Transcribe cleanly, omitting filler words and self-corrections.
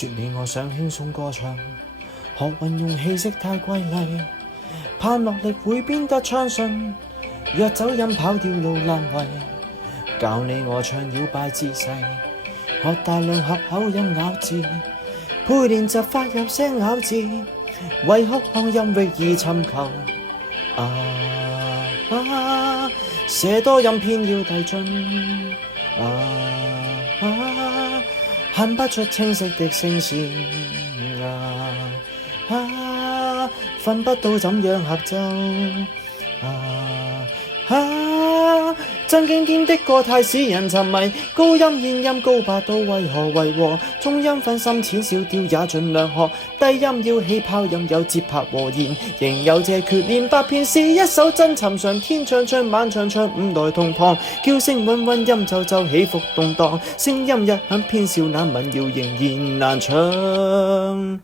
說你我想輕鬆歌唱，學運用氣息太瑰麗，盼落力會變得暢順，若走音跑掉路難為，教你我唱搖擺姿勢，學大量合口音咬字，配練習發入聲咬字，為哭腔音域而尋求。寫多音偏要遞進，喊不出清晰的聲線，分不到怎樣合奏，真經典的歌太使人沉迷，高音現音高八度為何違和？中音分深淺小調也盡量學，低音要起泡音有節拍和弦，仍有這缺練百遍是一首真尋常。天唱唱晚唱唱五代同堂，叫聲韻韻音奏奏起伏動盪，聲音一響偏少那民謠仍然難唱。